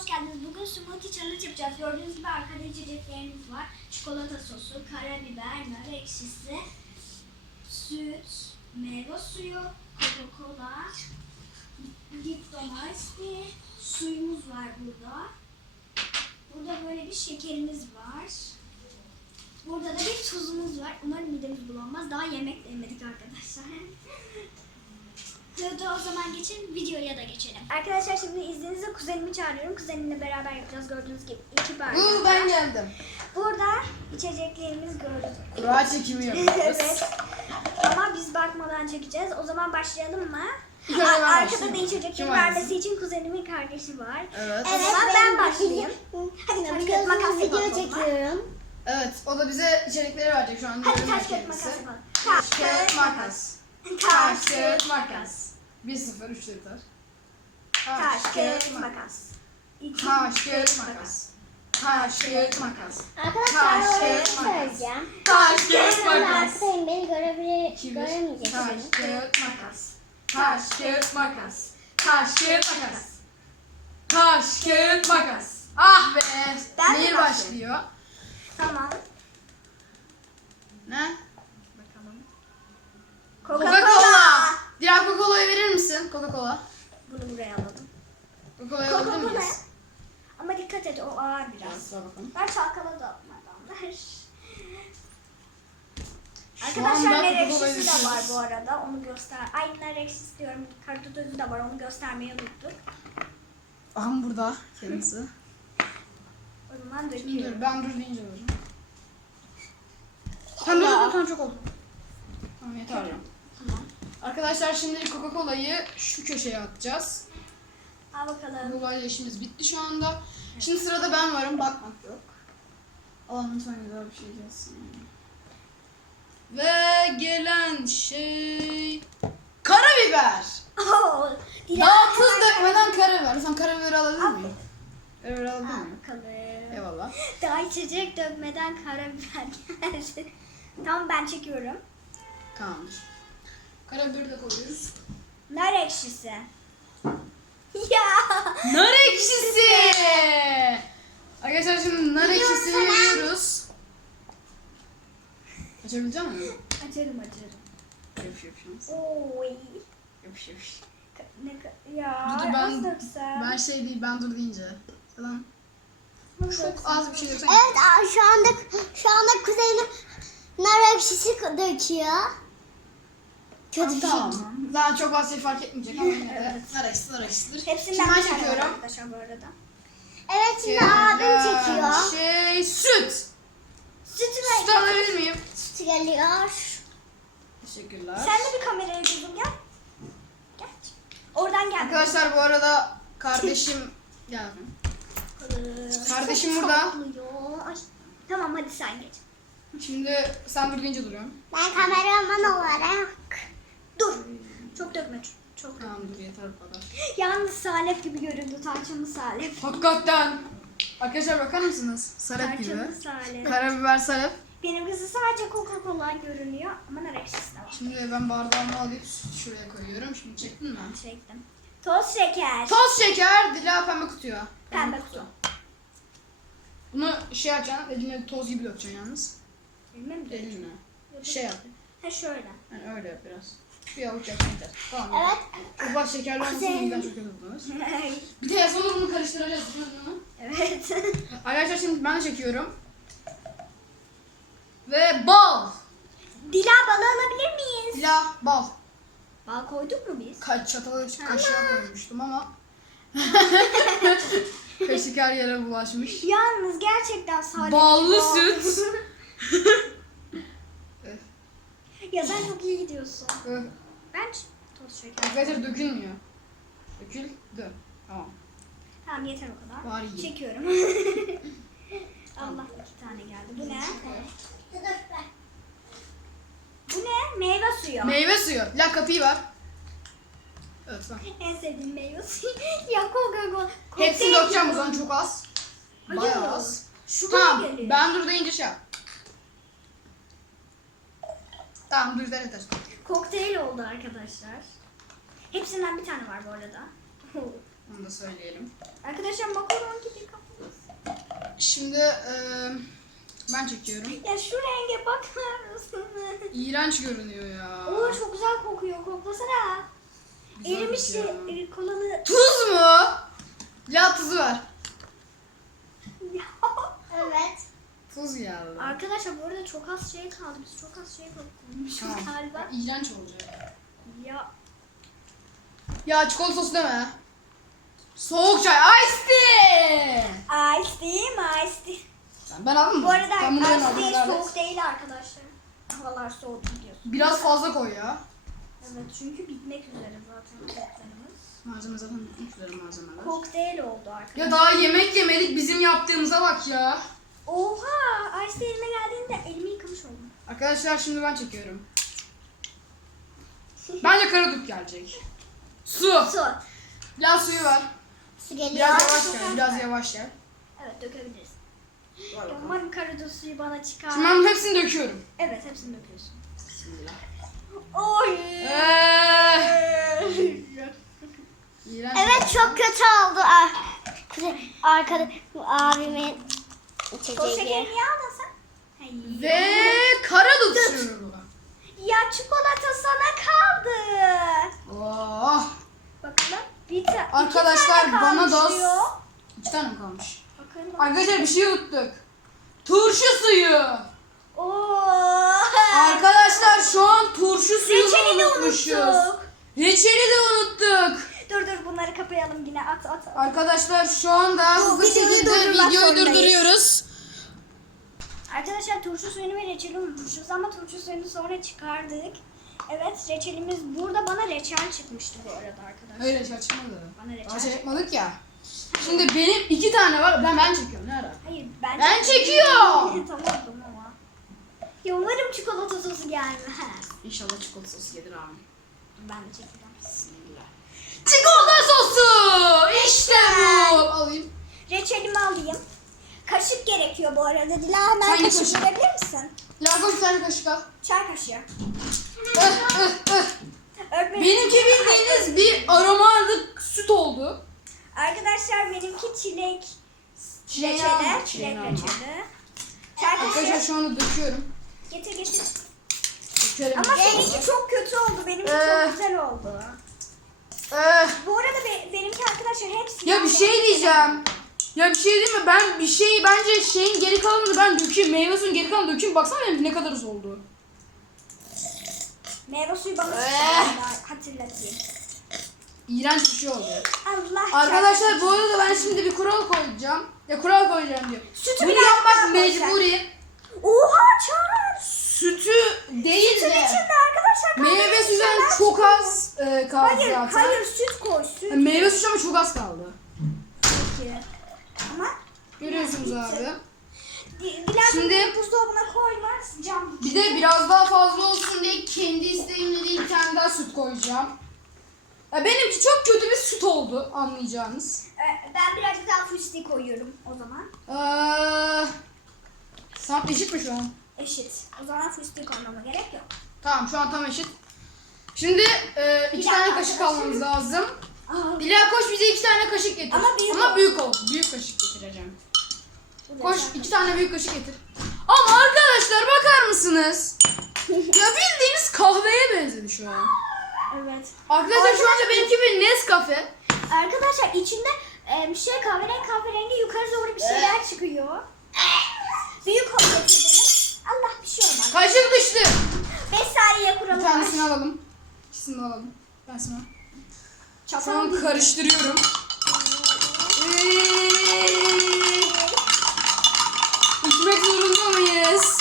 hoş geldiniz. Bugün smoothie challenge yapacağız. Gördüğünüz gibi arkada içeceklerimiz var. Çikolata sosu, karabiber, nar ekşisi, süt, meyve suyu, Coca-Cola, Lipton Ice suyumuz var burada. Burada böyle bir şekerimiz var. Burada da bir tuzumuz var. Umarım midemiz bulanmaz. Daha yemek de yemedik arkadaşlar. Hadi o zaman geçelim videoya da geçelim. Arkadaşlar şimdi izninizle kuzenimi çağırıyorum. Kuzenimle beraber yapacağız gördüğünüz gibi. iki bardak. Uuu ben geldim. Burada içeceklerimiz gördük. Kura çekimi yapıyoruz. evet. Ama biz bakmadan çekeceğiz. O zaman başlayalım mı? Ben arkada da Kim içecekleri vermesi için kuzenimin kardeşi var. Evet. O zaman ben başlayayım. Hadi taş kağıt makas video yapalım. çekiyorum. Evet. O da bize içerikleri verecek şu an. Hadi taş kağıt makas yapalım. Taş kağıt makas. Taş kağıt makas. 1-0 3 liter. Taş kağıt makas. İki- Taş kağıt makas. Taş kağıt makas. Arkadaşlar Taş, oraya kağıt, makas. söyleyeceğim. Taş kağıt Ben makas. arkadayım beni görebilir, 2 göremeyeceksiniz. Taş kağıt makas. Taş kağıt makas. Taş kağıt makas. Taş kağıt makas. Ah be. Ben Nehir başlıyor. Tamam. Ne? Bakalım. Coca-Cola. Diğer Coca-Cola'yı misin? Coca-Cola. Bunu buraya alalım. Coca-Cola'yı alabilir Coca-Cola. miyiz? Ama dikkat et o ağır biraz. Biraz daha bakalım. Ver çalkala da atmadan ver. Şu Arkadaşlar anda nar ekşisi de var düşünüyoruz. bu arada. Onu göster. Ay nar ekşisi diyorum. Kartotozu da var. Onu göstermeyi unuttuk. Aham burada kendisi. O zaman Dur döküyorum. ben dur deyince dur. Tamam dur dur tamam çok oldu. Tamam yeter. Arkadaşlar şimdi Coca-Cola'yı şu köşeye atacağız. Al bakalım. Coca-Cola işimiz bitti şu anda. Şimdi sırada ben varım bakmak yok. Allah'ım lütfen güzel bir şey gelsin. Ve gelen şey... Karabiber. Tuz hemen- dökmeden karabiber. Lütfen karabiberi alabilir miyim? Karabiber alabilir Al miyim? bakalım. Eyvallah. Daha içecek dökmeden karabiber geldi. tamam ben çekiyorum. Tamamdır. Karabiberi de koyuyoruz. Nar ekşisi. Ya. Nar ekşisi. Arkadaşlar şimdi nar ekşisini veriyoruz. Açabilecek misin? Açarım açarım. Yapış yapış. Oy. Yapış yapış. Ne ka- ya Dur, dur, ben- az döksem. Ben şey değil ben dur deyince. Falan çok az bir şey döksen. Evet aa, şu anda şu anda kuzenim nar ekşisi döküyor. Kötü bir şey. Tamam. Daha çok az şey fark etmeyecek ama yine de Evet. nar ekşisi nar ekşisidir. Hepsinden Şimdi ben bir tane var çekiyorum. arkadaşlar bu arada. Evet şimdi abim çekiyor. Şey süt. Sütü Süt ver. alabilir miyim? Süt geliyor. Teşekkürler. Sen de bir kameraya gözüm gel. Gel. Oradan gel. Arkadaşlar bu arada kardeşim geldi. Kardeşim Çok burada. patlıyor. Ay. Tamam hadi sen geç. Şimdi sen dur deyince duruyorum. Ben kameraman olarak. Dur. Çok dökme. Çok Tamam dur yeter bu kadar. Yalnız salep gibi göründü. Tarçınlı salep. Hakikaten. Arkadaşlar bakar mısınız? Sarap gibi. Tarçınlı salep. Karabiber sarap. Benimkisi sadece Coca-Cola görünüyor ama nar ekşisi de var. Şimdi ben bardağımı alıp şuraya koyuyorum. Şimdi çektin mi? Çektim. Toz şeker. Toz şeker, dila pembe kutuya. Pembe kutu. Bunu şey yapacaksın, eline toz gibi dökeceksin yalnız. Bilmem mi? Elinle. Şey yap. Ha şöyle. Yani öyle yap biraz. Bir avuç yap yeter. Tamam. Evet. Ufak şekerli olmasın bizden çok bulunur. Bir de sonra bunu karıştıracağız. evet. Arkadaşlar şimdi ben de çekiyorum. Ve bal. Dila balı alabilir miyiz? Dila bal. Bal koyduk mu biz? Kaç çatalı kaşığa koymuştum ama kaşık her yere bulaşmış. Yalnız gerçekten salep. Ballı gibi süt. ya sen çok iyi gidiyorsun. Ben toz şeker. Arkadaşlar dökülmüyor. Döküldü. Tamam. Tamam yeter o kadar. Var iyi. Çekiyorum. Allah iki tane geldi. Bu ne? Bu ne? Meyve suyu. Meyve suyu. La kapıyı var. Evet tamam. en sevdiğim meyve suyu. ya Coca-Cola. Hepsini Kokteyl dökeceğim o zaman çok az. Bayağı az. Şuraya Tamam geliyor. ben dur deyince şey yap. Tamam dur ver yeter. Kokteyl oldu arkadaşlar. Hepsinden bir tane var bu arada. Onu da söyleyelim. Arkadaşlar makaron gibi kapımız. Şimdi eee, ben çekiyorum. Ya şu renge bakar mısınız? İğrenç görünüyor ya. Oo çok güzel kokuyor. Koklasana. Güzelmiş Erimiş ya. şey, e, kolalı. Tuz mu? La tuzu var. Evet. Tuz geldi. Arkadaşlar bu arada çok az şey kaldı. Biz çok az şey koymuşuz Tamam. galiba. İğrenç olacak. Ya Ya çikolata sosu deme. Soğuk çay. Ice tea. ice değil mi? Ice tea. Ben aldım mı? Bu arada ben bunu ice aldım. tea soğuk değil arkadaşlar. Havalar soğudu diyorsun. Biraz fazla koy ya. Evet çünkü bitmek üzere zaten koklarımız. Malzeme zaten bitmek üzere malzemeler. Kokteyl oldu arkadaşlar. Ya daha yemek yemedik bizim yaptığımıza bak ya. Oha! Tea elime geldiğinde elimi yıkamış oldum. Arkadaşlar şimdi ben çekiyorum. Bence karadut gelecek. Su. Su. Biraz suyu var. Su geliyor. Biraz yavaş gel. Biraz yavaş gel. Evet dökebiliriz. Ya Umarım karadut suyu bana çıkar. Şimdi ben hepsini döküyorum. Evet hepsini döküyorsun. Bismillah. Oy! Eee. İğrenç. Evet çok kötü oldu. Ah, Arkada abimin içeceği. niye aldın. Ve karadut suyu. Ya çikolata sana kaldı. Oh. Bakalım. Bir ta- iki Arkadaşlar, tane bana kalmış da- diyor. İki tane mi kalmış? Bakalım. Arkadaşlar bir şey unuttuk. Turşu suyu. Oo. Arkadaşlar şu an turşu suyunu Reçeli de unutmuşuz. unuttuk. Reçeli de unuttuk. Dur dur bunları kapayalım yine at at. at. Arkadaşlar şu anda hızlı videoyu şekilde durdurmak videoyu zorundayız. durduruyoruz. Arkadaşlar turşu suyunu ve reçeli unutmuşuz ama turşu suyunu sonra çıkardık. Evet reçelimiz burada bana reçel çıkmıştı bu arada arkadaşlar. Hayır reçel çıkmadı. Bana reçel. Daha şey yapmadık ya. Şimdi benim iki tane var. Ben ben çekiyorum. Ne ara? Hayır ben Ben çekiyorum. tamam tamam ama. Ya umarım çikolata sosu gelmez. İnşallah çikolata sosu gelir abi. Ben de çekeceğim. Bismillah. Çikolata sosu! İşte bu. Alayım. Reçelimi alayım. Kaşık gerekiyor bu arada. Dila hemen Hangi kaşık kaşık? verebilir misin? Largo bir tane kaşık al. Çay kaşığı. İh, ih. Öğretmenim. Benimki bildiğiniz bir aromalı süt oldu. Arkadaşlar benimki çilek reçeli. Çilek çileğini alma. reçeli. Çay Arkadaşlar kaşığı. şu anda döküyorum. Getir getir. Dökelim. Ama seninki çok kötü oldu. Benimki Ee. çok güzel oldu. Eh, Bu arada be- benimki arkadaşlar hepsi... ya bir şey diyeceğim. Ya bir şey diyeyim mi? Ben bir şey bence şeyin geri kalanını ben dökeyim. Meyve suyun geri kalanını dökeyim. Baksana benim ne kadar az oldu. Meyve suyu bana Ee. çıkardı, hatırlatayım. İğrenç bir şey oldu. Allah Arkadaşlar bu arada ben şimdi bir kural koyacağım. Ya kural koyacağım diyor. Sütü Bunu yapmak mecburi. Oha çağır. Sütü değil Sütün de içinde arkadaşlar. meyve suyundan çok az e, kaldı Hayır zaten. hayır süt koy süt. Meyve suyu ama çok az kaldı. Peki. Ama Görüyorsunuz abi. Şimdi- buzdolabına koymaz cam. Bir de biraz daha fazla olsun diye kendi isteğimle değil tane daha süt koyacağım. Ya benimki çok kötü bir süt oldu anlayacağınız. Ee, ben birazcık daha fıstık koyuyorum o zaman. Ee, tam eşit mi şu an? Eşit. O zaman fıstık koymama gerek yok. Tamam şu an tam eşit. Şimdi e, iki tane kaşık almamız lazım. Aa, Dila koş bize iki tane kaşık getir. Ama büyük Ama büyük ol. Büyük kaşık getireceğim. Koş iki tane büyük kaşık getir. Ama arkadaşlar bakar mısınız? ya bildiğiniz kahveye benzedi şu an. Evet. Arkadaşlar şu anda benimki bir Nescafe. Arkadaşlar içinde e, şey kahverengi kahverengi yukarı doğru bir şeyler çıkıyor. Büyük kol getirdiniz. Allah bir şey olmaz. Kaşık düştü. 5 saniye Bir kuralı var. tanesini alalım. İkisini de alalım. Ben sana. Şu Çatal an değil. karıştırıyorum. Eee, İçmek zorunda mıyız?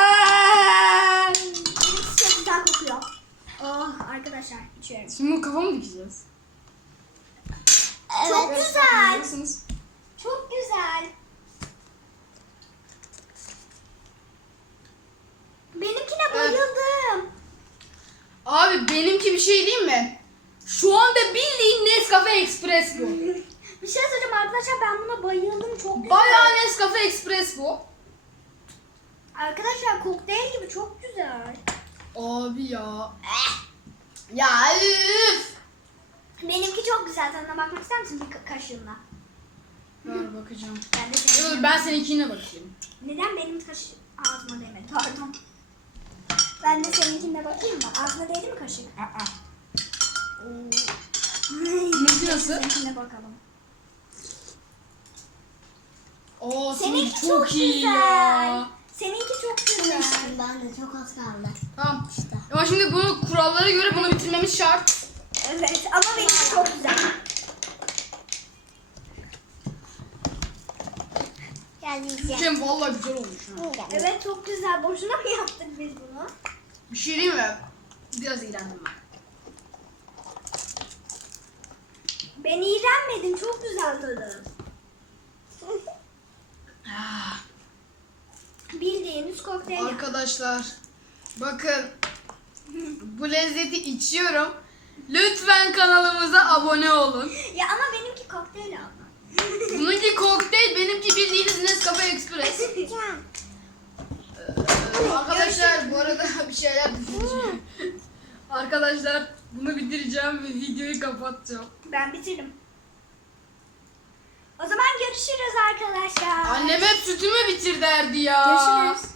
Aa! Benimkisi çok güzel kokuyor. Oh arkadaşlar içiyorum. Şimdi bunu kafamı dikeceğiz. Çok güzel. Görüyorsunuz. Çok güzel. Benimkine bayıldım. Abi benimki bir şey değil mi? Şu anda bildiğin Nescafe Express bu. Bir şey söyleyeceğim arkadaşlar ben buna bayıldım çok güzel. Bayağı Nescafe Express bu. Arkadaşlar kokteyl gibi çok güzel. Abi ya. Ya üf. Benimki çok güzel. Tadına bakmak ister misin bir ka- kaşığınla? Ver bakacağım. Ben de Dur ben seninkine bakayım. Neden benim kaşık ağzıma değmedi? Pardon. Ben de seninkine bakayım mı? Ağzına değdi mi kaşık? Aa. Oo. Seninki nasıl? Seninkine bakalım. Oo Seninki seninki çok, çok iyi güzel. ya. Seninki çok güzel. Ben de çok az kaldı. Tamam. Ama şimdi bu kurallara göre bunu bitirmemiz şart. Evet ama benimki çok güzel. Gel yiyeceğim. Cem vallahi güzel olmuş. Ha. Evet çok güzel. Boşuna mı yaptık biz bunu? Bir şey diyeyim mi? Biraz iğrendim ben. Ben iğrenmedim. Çok güzel tadı. Ah. Bildiğiniz kokteyl. Arkadaşlar bakın bu lezzeti içiyorum. Lütfen kanalımıza abone olun. Ya ama benimki kokteyl abla. Bununki kokteyl, benimki bildiğiniz Nescafe Express. Ee, Arkadaşlar bu arada bir şeyler düşüneceğim. Arkadaşlar bunu bitireceğim ve videoyu kapatacağım. Ben bitirdim. O zaman görüşürüz arkadaşlar. Annem hep sütümü bitir derdi ya. Görüşürüz.